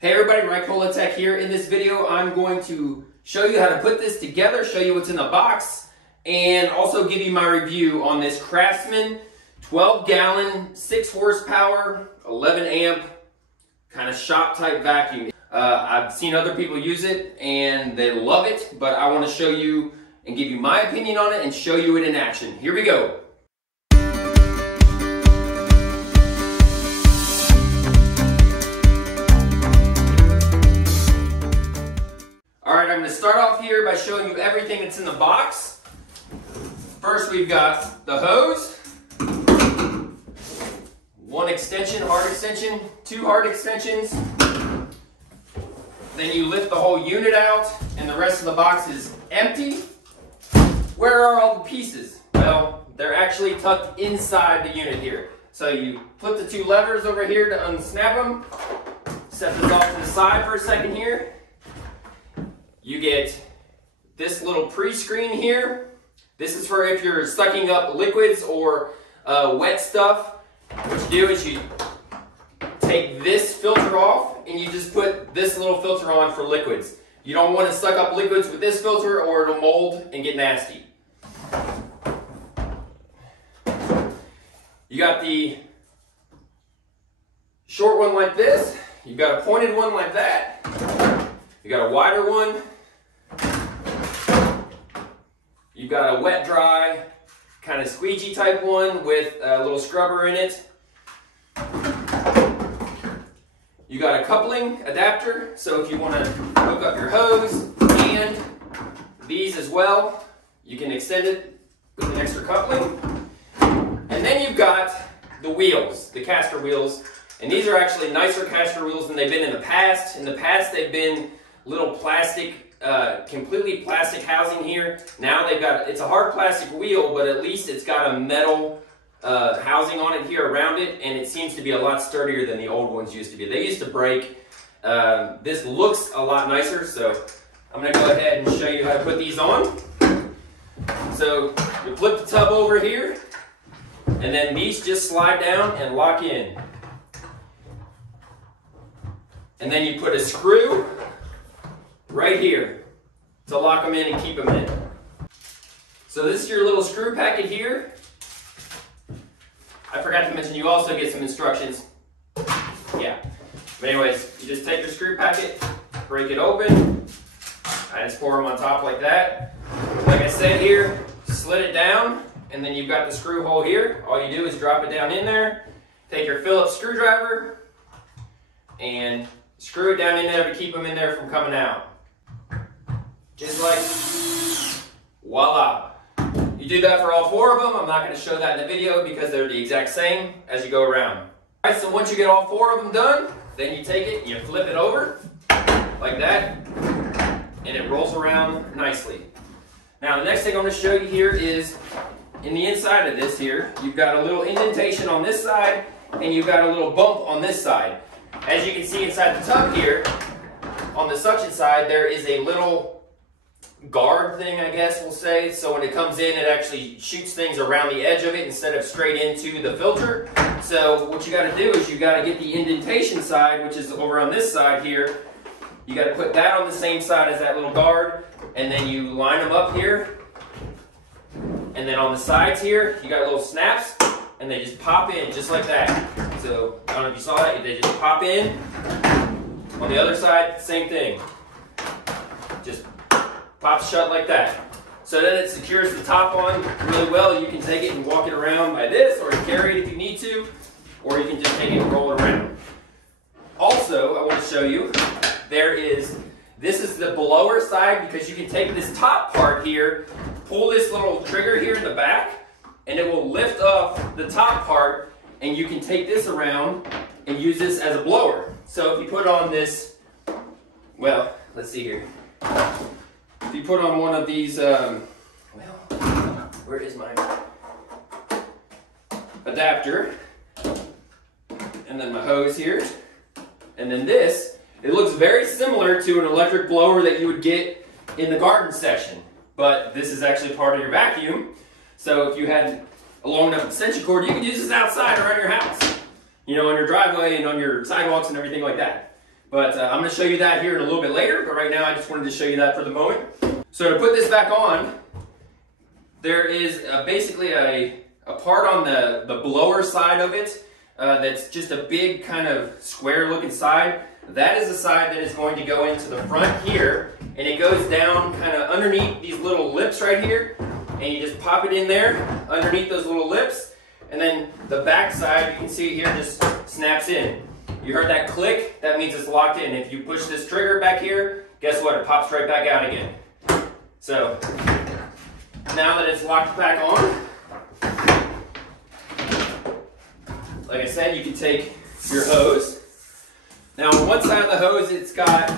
Hey everybody, Ricola Tech here. In this video, I'm going to show you how to put this together, show you what's in the box, and also give you my review on this Craftsman 12-gallon, 6 horsepower, 11 amp, kind of shop type vacuum. I've seen other people use it and they love it, but I want to show you and give you my opinion on it and show you it in action. Here we go. Alright, I'm going to start off here by showing you everything that's in the box. First we've got the hose, one extension, hard extension, 2 hard extensions. Then you lift the whole unit out and the rest of the box is empty. Where are all the pieces? Well, they're actually tucked inside the unit here. So you flip the 2 levers over here to unsnap them. Set this off to the side for a second here. You get this little pre-screen here. This is for if you're sucking up liquids or wet stuff. What you do is you take this filter off and you just put this little filter on for liquids. You don't want to suck up liquids with this filter or it'll mold and get nasty. You got the short one like this. You got a pointed one like that. You got a wider one. You've got a wet dry, kind of squeegee type one with a little scrubber in it. You got a coupling adapter, so if you want to hook up your hose and these as well, you can extend it with an extra coupling. And then you've got the wheels, the caster wheels, and these are actually nicer caster wheels than they've been in the past. In the past they've been little plastic, completely plastic housing here. Now they've got, it's a hard plastic wheel, but at least it's got a metal housing on it here around it, and it seems to be a lot sturdier than the old ones used to be. They used to break. This looks a lot nicer, so I'm going to go ahead and show you how to put these on. So you flip the tub over here, and then these just slide down and lock in. And then you put a screw right here to lock them in and keep them in. So this is your little screw packet here. I forgot to mention you also get some instructions. Yeah. But anyways, you just take your screw packet, break it open. I just pour them on top like that. Like I said here, slit it down, and then you've got the screw hole here. All you do is drop it down in there. Take your Phillips screwdriver and screw it down in there to keep them in there from coming out. Just like, voila. You do that for all 4 of them. I'm not going to show that in the video because they're the exact same as you go around. All right, so once you get all 4 of them done, then you take it, you flip it over like that, and it rolls around nicely. Now the next thing I'm going to show you here is in the inside of this here, you've got a little indentation on this side and you've got a little bump on this side. As you can see inside the tub here, on the suction side, there is a little guard thing, I guess we'll say. So when it comes in, it actually shoots things around the edge of it instead of straight into the filter. So what you got to do is you got to get the indentation side, which is over on this side here. You got to put that on the same side as that little guard, and then you line them up here. And then on the sides here, you got little snaps, and they just pop in just like that. So I don't know if you saw that, they just pop in. On the other side, same thing. Just pops shut like that. So then it secures the top on really well. You can take it and walk it around by this, or carry it if you need to, or you can just take it and roll it around. Also, I want to show you, this is the blower side, because you can take this top part here, pull this little trigger here in the back, and it will lift up the top part, and you can take this around and use this as a blower. So if you put on this, well, let's see here. If you put on one of these, where is my adapter? And then my hose here. And then this, it looks very similar to an electric blower that you would get in the garden section. But this is actually part of your vacuum. So if you had a long enough extension cord, you could use this outside around your house. You know, on your driveway and on your sidewalks and everything like that. But I'm going to show you that here in a little bit later, but right now I just wanted to show you that for the moment. So to put this back on, there is basically a part on the blower side of it that's just a big kind of square looking side. That is the side that is going to go into the front here, and it goes down kind of underneath these little lips right here, and you just pop it in there underneath those little lips, and then the back side, you can see here, just snaps in. You heard that click? That means it's locked in. If you push this trigger back here, guess what? It pops right back out again. So now that it's locked back on, like I said, you can take your hose. Now on one side of the hose, it's got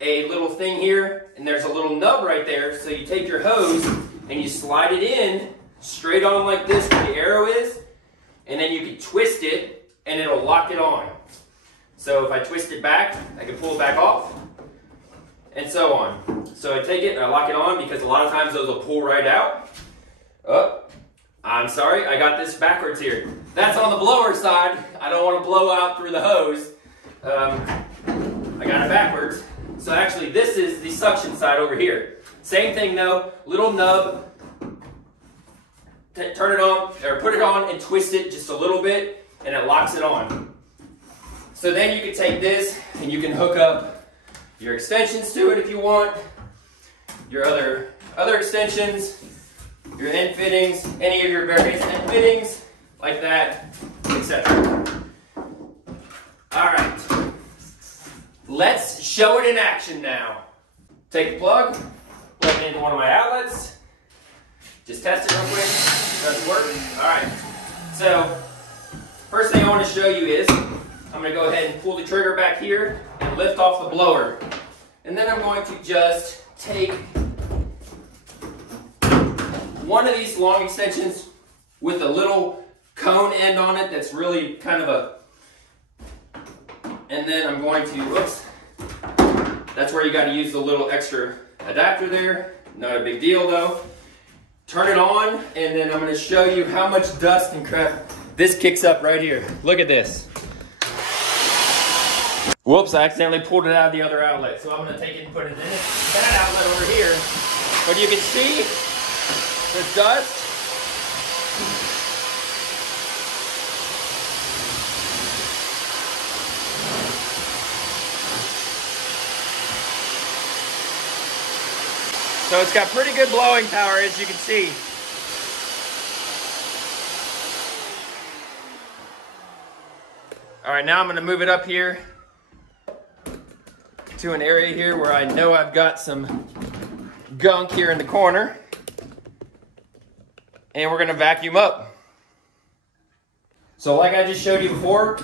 a little thing here, and there's a little nub right there. So you take your hose and you slide it in straight on like this where the arrow is, and then you can twist it and it'll lock it on. So if I twist it back, I can pull it back off, and so on. So I take it and I lock it on because a lot of times those will pull right out. Oh, I'm sorry, I got this backwards here. That's on the blower side. I don't want to blow out through the hose. I got it backwards. So actually this is the suction side over here. Same thing though, little nub. Turn it on, or put it on and twist it just a little bit, and it locks it on. So then you can take this and you can hook up your extensions to it if you want, your other extensions, your end fittings, any of your various end fittings, like that, etc. All right, let's show it in action now. Take the plug, plug it into one of my outlets. Just test it real quick. Does it work? All right. So first thing I want to show you is I'm going to go ahead and pull the trigger back here and lift off the blower. And then I'm going to just take one of these long extensions with a little cone end on it that's really kind of a, and then I'm going to, whoops, that's where you got to use the little extra adapter there. Not a big deal though. Turn it on, and then I'm going to show you how much dust and crap this kicks up right here. Look at this. Whoops, I accidentally pulled it out of the other outlet. So I'm going to take it and put it in that outlet over here. But you can see the dust. So it's got pretty good blowing power, as you can see. All right, now I'm going to move it up here to an area here where I know I've got some gunk here in the corner. And we're going to vacuum up. So like I just showed you before,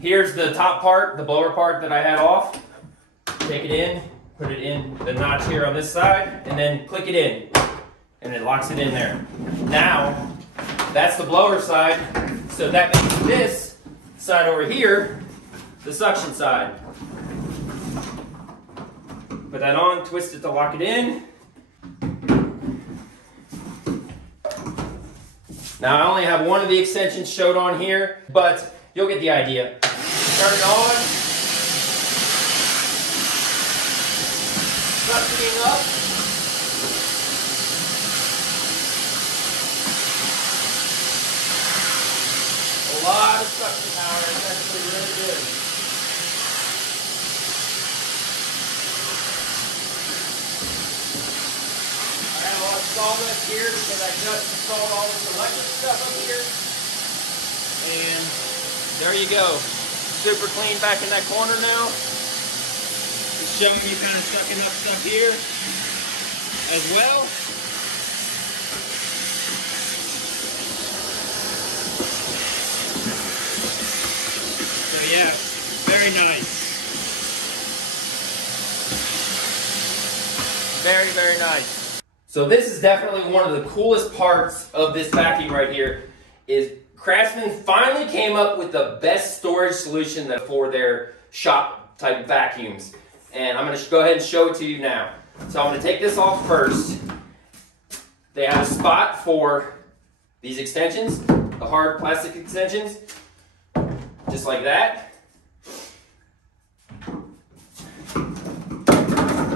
here's the top part, the blower part that I had off. Take it in. Put it in the notch here on this side, and then click it in, and it locks it in there. Now, that's the blower side, so that makes this side over here the suction side. Put that on, twist it to lock it in. Now, I only have one of the extensions showed on here, but you'll get the idea. Turn it on. Suctioning up. A lot of suction power. It's actually really good. I'll install this here because I just installed all this electric stuff up here. And there you go. Super clean back in that corner now. Showing you kind of sucking up stuff here as well. So yeah, very nice. Very, very nice. So this is definitely one of the coolest parts of this vacuum right here is Craftsman finally came up with the best storage solution for their shop type vacuums. And I'm going to go ahead and show it to you now. So I'm going to take this off first. They have a spot for these extensions, the hard plastic extensions, just like that.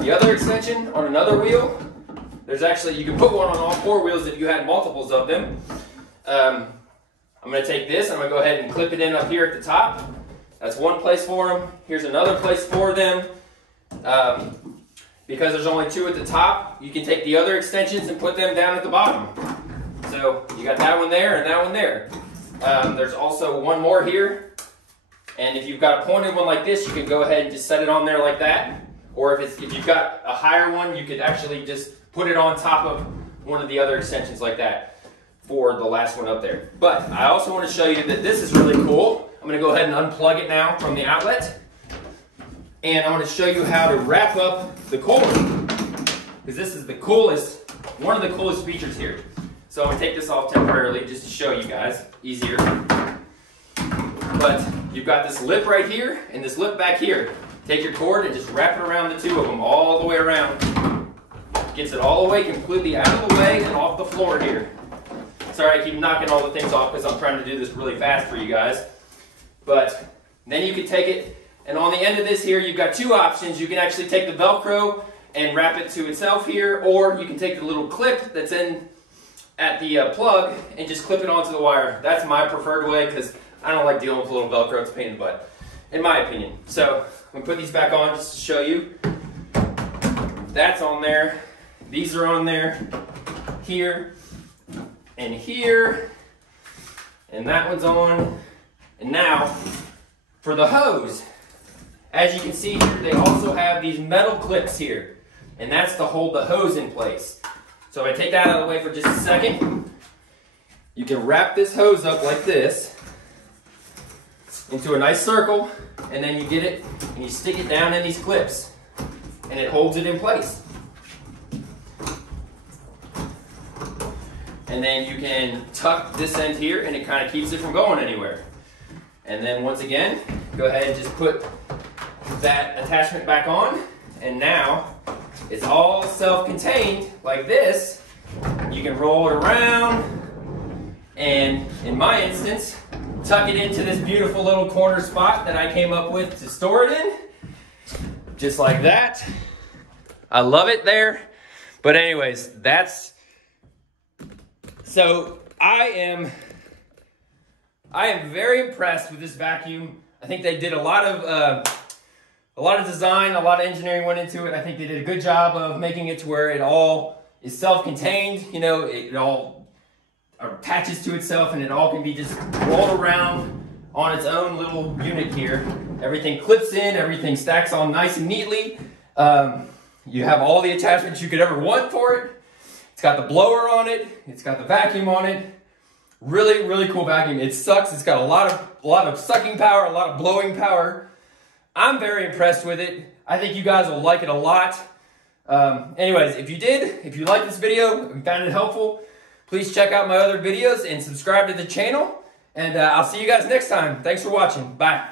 The other extension on another wheel, there's actually, you can put one on all 4 wheels if you had multiples of them. I'm going to take this, I'm going to go ahead and clip it in up here at the top. That's one place for them. Here's another place for them. Because there's only 2 at the top, you can take the other extensions and put them down at the bottom. So you got that one there and that one there. There's also one more here. And if you've got a pointed one like this, you can go ahead and just set it on there like that. Or if you've got a higher one, you could actually just put it on top of one of the other extensions like that for the last one up there. But I also want to show you that this is really cool. I'm going to go ahead and unplug it now from the outlet. And I'm going to show you how to wrap up the cord. Because this is the coolest, one of the coolest features here. So I'm going to take this off temporarily just to show you guys, easier. But you've got this lip right here and this lip back here. Take your cord and just wrap it around the 2 of them all the way around. Gets it all the way completely out of the way and off the floor here. Sorry, I keep knocking all the things off because I'm trying to do this really fast for you guys. But then you can take it, and on the end of this here, you've got 2 options. You can actually take the Velcro and wrap it to itself here, or you can take the little clip that's in at the plug and just clip it onto the wire. That's my preferred way because I don't like dealing with a little Velcro. It's a pain in the butt, in my opinion. So I'm going to put these back on just to show you. That's on there. These are on there. Here and here. And that one's on. And now, for the hose. As you can see here, they also have these metal clips here. And that's to hold the hose in place. So if I take that out of the way for just a second, you can wrap this hose up like this into a nice circle, and then you get it and you stick it down in these clips, and it holds it in place. And then you can tuck this end here, and it kind of keeps it from going anywhere. And then once again, go ahead and just put that attachment back on, and now it's all self-contained like this. You can roll it around, and in my instance, tuck it into this beautiful little corner spot that I came up with to store it in. Just like that. I love it there. But anyways, that's, so I am very impressed with this vacuum. I think they did a lot of design, a lot of engineering went into it. I think they did a good job of making it to where it all is self-contained. You know, it all attaches to itself, and it all can be just rolled around on its own little unit here. Everything clips in, everything stacks on nice and neatly. You have all the attachments you could ever want for it. It's got the blower on it. It's got the vacuum on it. Really, really cool vacuum. It sucks. It's got a lot of sucking power, a lot of blowing power. I'm very impressed with it. I think you guys will like it a lot. Anyways, if you liked this video and found it helpful, please check out my other videos and subscribe to the channel. And I'll see you guys next time. Thanks for watching. Bye.